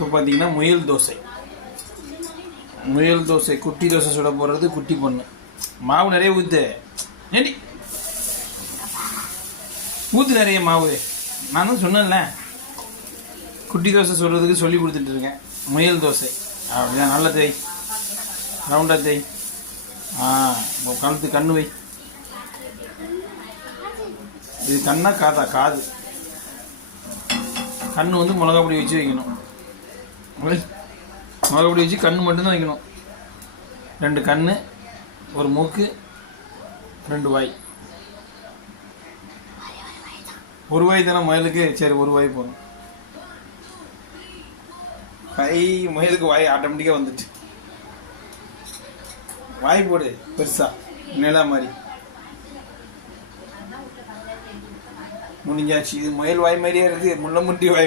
இப்போ பார்த்தீங்கன்னா முயல் தோசை குட்டி தோசை சுட போடுறது குட்டி பொண்ணு. மாவு நிறைய ஊற்று ஏண்டி ஊற்று நிறைய மாவு. நானும் சொன்னேன்ல குட்டி தோசை சுடுறதுக்கு சொல்லி கொடுத்துட்டு இருக்கேன். முயல் தோசை அப்படிதான். நல்ல தேய் ரவுண்டாக தேய். கழுத்து கண்ணு வை. இது கண்ணா காதா? காது. கண்ணு வந்து மிளகா பொடி வச்சு வைக்கணும். மிளகா பொடி வச்சு கண்ணு மட்டும்தான் வைக்கணும். 2 கண்ணு, ஒரு மூக்கு, 2 வாய். ஒரு வாய் தானே முயலுக்கு? சரி, ஒரு வாய் போதும். முயலுக்கு வாய் ஆட்டோமேட்டிக்காக வந்துட்டு. வாய் போடு பெருசா நிலா மாதிரி. முடிஞ்சாச்சு. இது முயல் வாய் மாதிரியே இருக்கு. முள்ளமுண்டி வாய்.